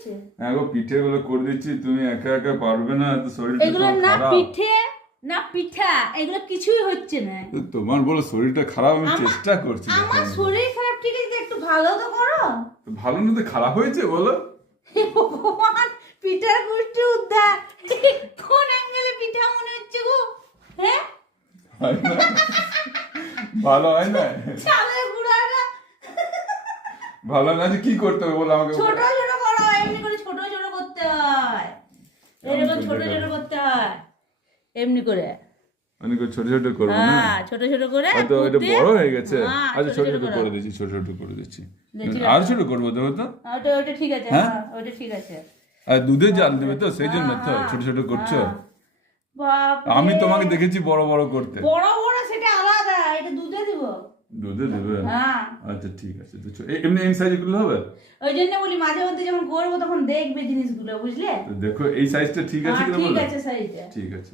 হচ্ছে? হ্যাঁ গো, পিঠেগুলো করে দিচ্ছি, তুমি একা একা পারবে না, তো শরীরটা এগুলো তোমার না খারাপ। পিঠে না পিঠা, এগুলো কিছুই হচ্ছে না। তো তোমার বলো শরীরটা খারাপ, আমি চেষ্টা করছি। আমার শরীর খারাপ ঠিক আছে, একটু ভালো তো করো। তো ভালো না তো খারাপ হয়েছে বলো? হে ভগবান, পিঠার গোষ্ঠী উদ্ধার। কোন অ্যাঙ্গেলে পিঠা মনে হচ্ছে গো? হ্যাঁ, হয় না? ভালো হয় না? চালের গুঁড়াটা ভালো না যে কি করতে হবে বলো আমাকে? ছোট ছোট করো, এমনি করে ছোট ছোট করতে হয়, এরকম ছোট ছোট করতে হয়, এমনি করে। অনেক ছোট ছোট করবো না? হ্যাঁ, ছোট ছোট করে। তো এটা বড় হয়ে গেছে। হ্যাঁ, আচ্ছা ছোট ছোট করো। করে দিচ্ছি, ছোট ছোট করে দিচ্ছি। ঠিক আর আছে। ছোট করবো তো? তো ওটা ঠিক আছে। হ্যাঁ? হ্যাঁ, ওটা ঠিক আছে। আর দুধে জাল দেবে তো, সেই জন্য তো হ্যাঁ, ছোট ছোট করছো। হ্যাঁ। বাপরে। আমি তোমাকে দেখেছি বড় বড় করতে। বড় বড় সেটা আলাদা, এটা দুধে দিব। দুধে দেবে? হ্যাঁ। আচ্ছা ঠিক আছে, তো এমনি এই সাইজ গুলো হবে? ওই জন্য বলি মাঝে মধ্যে যখন করবো তখন দেখবে জিনিসগুলো, বুঝলে? তো দেখো এই সাইজটা ঠিক আছে হ্যাঁ, কিনা ঠিক বলো? আছে সাইজটা। ঠিক আছে।